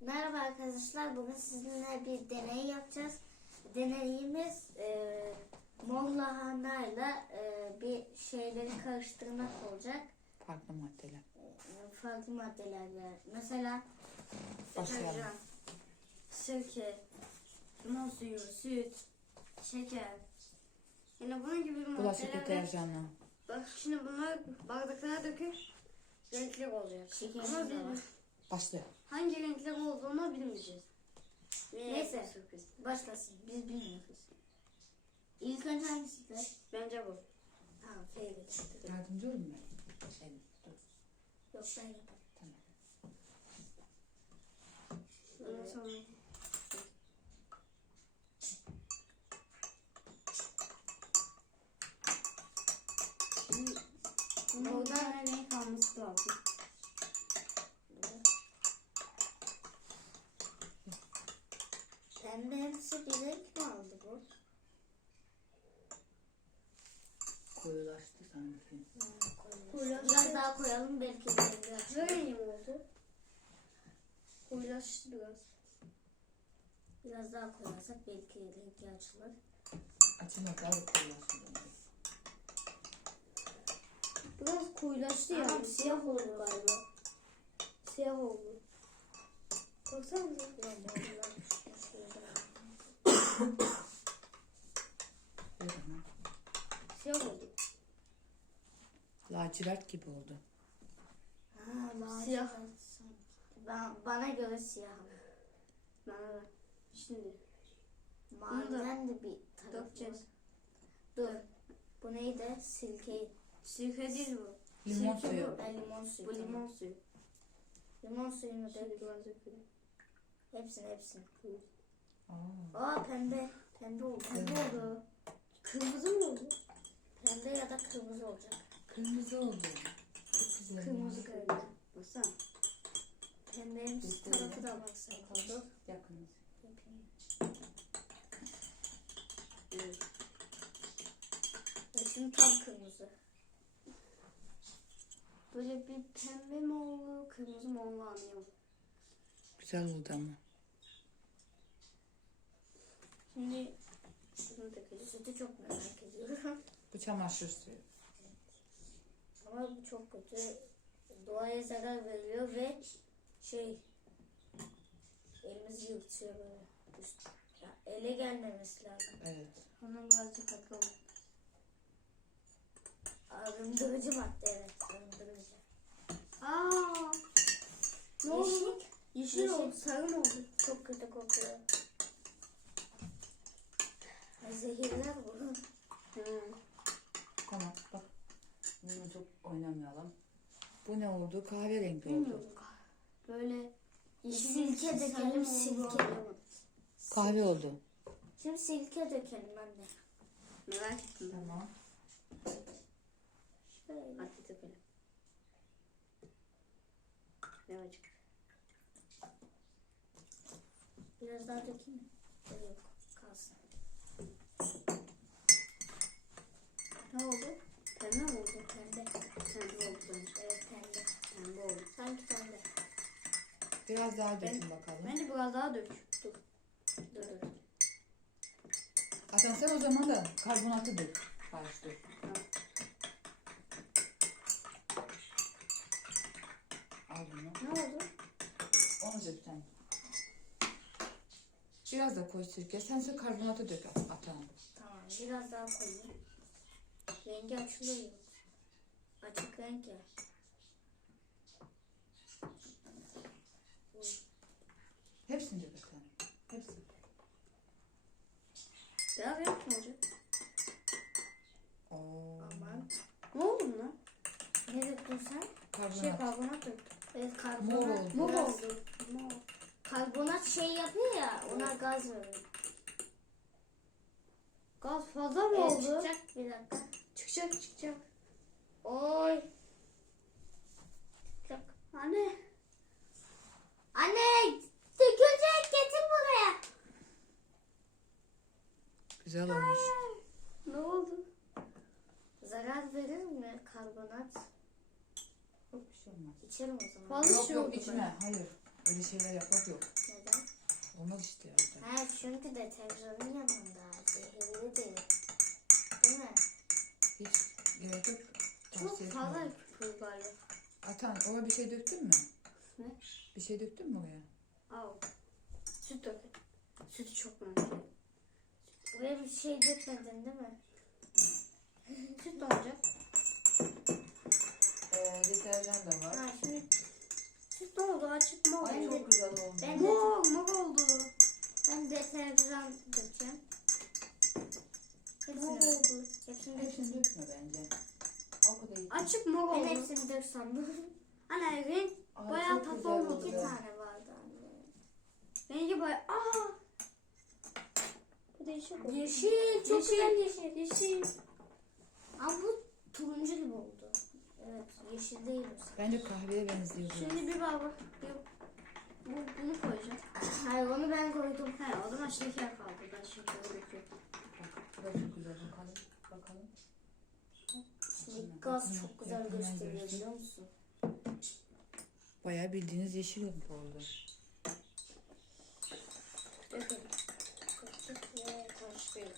Merhaba arkadaşlar. Bugün sizinle bir deney yapacağız. Deneyimiz e, mor lahanayla e, bir şeyleri karıştırmak olacak. Farklı maddeler. E, farklı maddelerle. Mesela deterjan, sirke, limon suyu, süt, şeker. Yani bunun gibi Bulaşık maddeler deterjanla. Bak şimdi bunlar bardaklara döküp renkler olacak. Şeker Ama biz Başla. Hangi renkler olduğunu bilmeyeceğiz. Neyse. Sürpriz. Başlasın. Biz bilmiyoruz. İlk önce hangisi? Bence bu. Tamam, F'ye geçelim. Yardımcı olayım mı? Evet, dur. Yok ben yaparım. Tamam. Ondan sonra Şimdi bunun bir tane renk alması lazım. Pembe hepsi bir renk mi aldı bu? Koyulaştı sanki. Biraz daha koyalım belki rengi açılır. Böyle mi oldu? Koyulaştı biraz. Biraz daha koyarsak belki rengi açılır. Açılmak daha da koyulaştı. Biraz koyulaştı yani. siyah oldu galiba. Siyah oldu. Baksanıza. Siyah oldu. Lacivert gibi oldu. Ha, Siyah. sanki. Ben, bana göre siyah. Bana. Şimdi. Maviden de bir taraf var. Dökeceğiz. Dur. Bu neydi? Silke. Sirke değil bu. Limon Sirke suyu. bu. Ha, limon suyu. Bu tamam. limon suyu. Limon suyunu Şimdi dök. biraz dökelim. Hepsini hepsini. Aa, Aa pembe. Pembe oldu. Pembe oldu. Kırmızı mı oldu? Pembe ya da kırmızı olacak. Kırmızı oldu. Çok güzel. Kırmızı kırmızı. Baksana. Pembenin de tarafı da baksana. Dur. Yakınız. Yapayım. Evet. Ve Şimdi tam kırmızı. Böyle bir pembe mi oldu, kırmızı mı oldu anlayamadım. Güzel oldu ama. Şimdi şunu dökelim. Sütü çok merak ediyorum. Bu çamaşır suyu. Ama bu çok kötü. Doğaya zarar veriyor ve şey elimizi yırtıyor böyle. Üst, ya ele gelmemesi lazım. Evet. Ona birazcık atalım. Arındırıcı madde evet. Arındırıcı. Aa! Ne oldu? Yeşil. Oldu, sarı mı oldu? Çok kötü kokuyor. Zehirler bu. Hı. Tamam bak. Bunu çok oynamayalım. Bu ne oldu? Kahverengi oldu. Bilmiyorum. Böyle yeşil Silke dökelim, oldu silke. Kahve oldu. Şimdi silke dökelim anne. Merak ettim. Tamam. Şöyle. Hadi dökelim. Birazcık. Biraz daha dökeyim mi? Yok kalsın. Ne oldu? Pembe mi oldu? Pembe. Pembe oldu bence. Evet pembe. Pembe oldu. Sanki pembe. Biraz daha dökün bakalım. Bence biraz daha dök. Dur dur. Hasan sen o zaman da karbonatı dök. Karıştı. Al bunu. Ne oldu? Onu sen. Biraz da koy sirke. Sen şu karbonatı dök atalım. Tamam biraz daha koyayım. Rengi açılıyor. Açık renk ya. Hepsini dök sen. Hepsini. Biraz mi olacak? Oo. Aman. Ne oldu buna? Ne döktün sen? Karbonat. Şey karbonat döktüm. Evet Mor karbonat. oldu. Mor oldu. Mor. Karbonat şey yapıyor ya ona gaz veriyor. Gaz fazla mı Evet, oldu? çıkacak bir dakika. Çıkacak çıkacak. Oy. Çık. Anne. Anne dökülecek getir buraya. Güzel olmuş. Ne oldu? Zarar verir mi karbonat? Yok bir şey olmaz. İçerim o zaman. Fazla Yok şey yok oldu içme. Hayır. Öyle şeyler yapmak yok. Neden? Olmaz işte ya. Ha çünkü deterjanın yanında. Zehirli değil. Değil mi? Hiç gerek yok. Çok fazla etmiyorum. küpür galiba. Atan oraya bir şey döktün mü? Ne? Bir şey döktün mü oraya? Al. Süt dök. Sütü çok önemli. Buraya bir şey dökmedin değil mi? Süt olacak? Bayağı... Aa! Bu değişik oldu. Yeşil, çok Yeşil. güzel yeşil. Yeşil. Ama bu turuncu gibi oldu. Evet, yeşil değil bu. Bence kahveye benziyor. Şimdi bir baba. Bu, bunu koyacağım. Hayır onu ben koydum. He o zaman şeker kaldı. Ben şekeri döküyorum. Bak, bu da çok güzel. Bakalım. Bakalım. Şimdi gaz çok güzel gösteriyor biliyor musun? Bayağı bildiğiniz yeşil oldu. Döküyorum. Ve karıştırıyorum.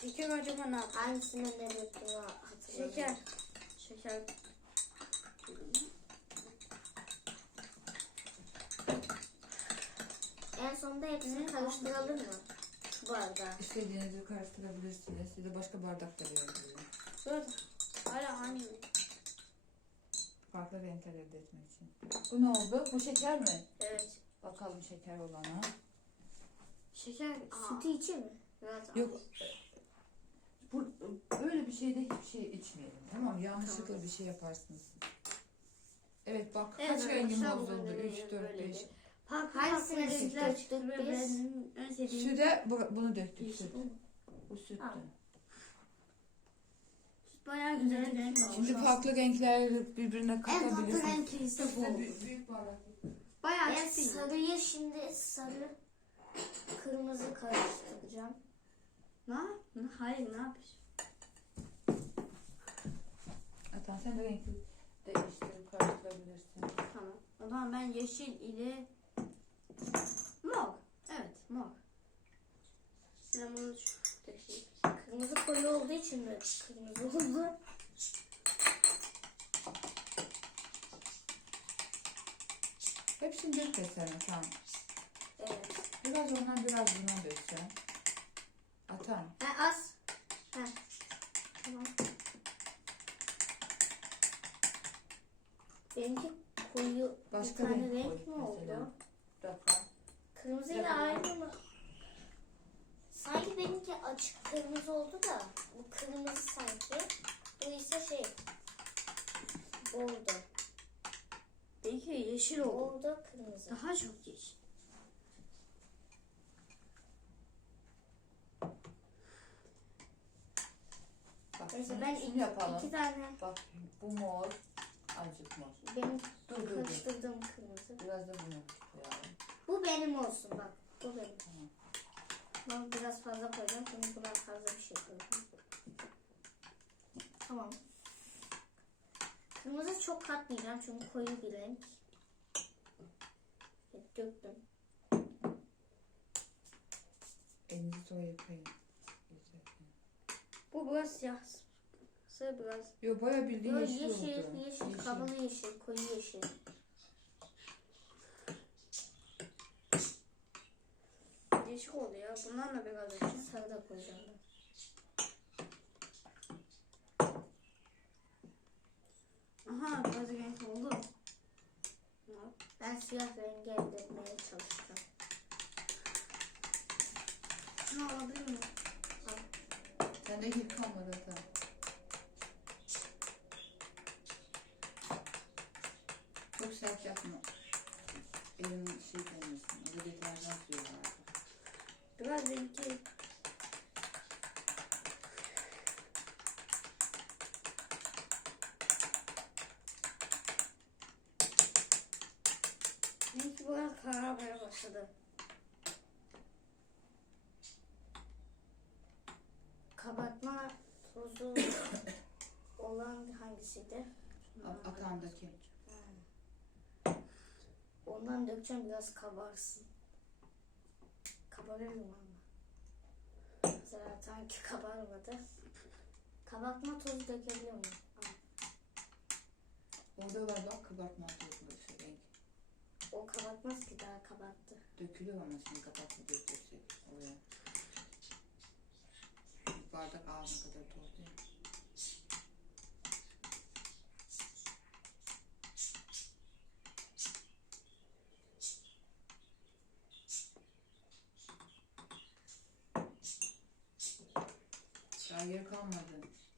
Şeker acaba ne yapıyor? Hangisine ne hatırlamıyorum. Şeker. Şeker. En sonunda hepsini karıştıralım mı? Bu arada. İstediğinizi karıştırabilirsiniz. Size başka bardak da verebilirim. Dur. Hala aynı. Farklı renkler elde etmek için. Bu ne oldu? Bu şeker mi? Evet. Bakalım şeker olana. Şeker. Aa. Sütü içi mi? Evet. Yok. Bu, böyle bir şeyde hiçbir şey içmeyelim. Tamam mı? Yanlışlıkla bir şey yaparsınız. Evet bak Evet, kaç rengi arkadaşlar, bozuldu? bunun 3, 4, böyleydi. 5. Farklı Hangisini renkler döktük ve biz? sevdiğim Süde bu, bunu döktük süt. Bu süttü. Ha. Bayağı güzel renk olmuş. Şimdi farklı renkler birbirine en tatlı katabilirsiniz. renk ise bu. Büyük, büyük bardak. Bayağı Ben çıktı. sarıyı şimdi sarı kırmızı karıştıracağım. Ne? Ne? Hayır ne yapıyorsun? Atan sen de renkli değiştirip karıştırabilirsin. Tamam. O zaman ben yeşil ile mor. Evet mor. Ben bunu şu koyu olduğu için de kırmızı oldu. Hepsini dök desene tamam. Evet. Biraz ondan biraz bundan döksen. Atan. Ha, az. Ha. Tamam. Benimki koyu Başka bir tane renk mi oldu? mesela. Kırmızıyla aynı mı? Benimki açık kırmızı oldu da bu kırmızı sanki. Bu ise şey oldu. Belki yeşil oldu. Oldu kırmızı. Daha çok yeşil. Bak Neyse ben iki, yapalım. iki tane Bak bu mor. Azıcık mor. benim dur dur. karıştırdığım kırmızı. Biraz da bunu koyalım. Bu benim olsun bak. Bu benim. Tamam. Ben biraz fazla koyacağım çünkü buna fazla bir şey koydum. Tamam. Kırmızı çok katmayacağım çünkü koyu bir renk. Evet, döktüm. Elinizi sonra yıkayın. Bu biraz siyah. Sarı biraz. Yo baya bildiğin Yo, yeşil, yeşil, yeşil, oldu. yeşil, kabalı yeşil, koyu yeşil. Yeşil oldu ya. Bundan da biraz açayım. Sarı da koyacağım ben. Aha biraz renk oldu. Ben siyah rengi elde etmeye çalışacağım. Şunu alabilir miyim? Sende hiç kalmadı Atan. Çok sert yapma. Elin şey gelmesin. Orada deterjan suyu var. Biraz benimki Benimki biraz kararmaya başladı. Kabartma tozu olan hangisiydi? Atandaki. Ondan dökeceğim biraz kabarsın. Mı ama? Zaten ki kabarmadı. Kabartma tozu dökebiliyor muyum? Orada var bak kabartma tozu şey renk. O kabartmaz ki daha kabarttı. Dökülüyor ama şimdi kapatma dökecek oraya. Bir bardak ağzına kadar toz değil. Daha yer kalmadı.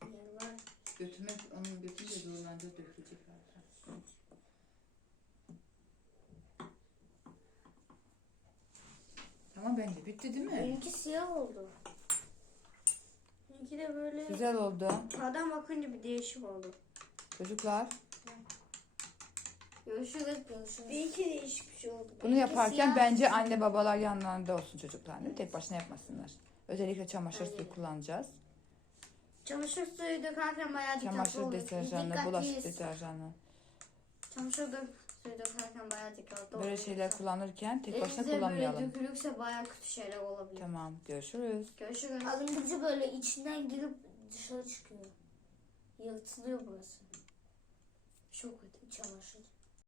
Yer var. Götürmek, onu götürünce zorlanacak dökülecek zaten. Tamam bence bitti değil mi? Benimki siyah oldu. Benimki de böyle Güzel oldu. sağdan bakınca bir değişik oldu. Çocuklar Görüşürüz. Görüşürüz. Benimki değişik bir şey oldu. bunu yaparken siyah. bence anne babalar yanlarında olsun çocuklar. değil mi? Tek başına yapmasınlar. Özellikle çamaşır suyu de. kullanacağız. Çamaşır suyu dökerken bayağı dikkatli Çamaşır olun. deterjanı, dikkatliyiz. bulaşık deterjanı. Çamaşır dök suyu dökerken bayağı dikkatli olun. Böyle şeyler kullanırken tek başına kullanmayalım. böyle dökülürse bayağı kötü şeyler olabilir. Tamam görüşürüz. Görüşürüz. Alındıcı böyle içinden girip dışarı çıkıyor. Yırtılıyor burası. Çok kötü çamaşır.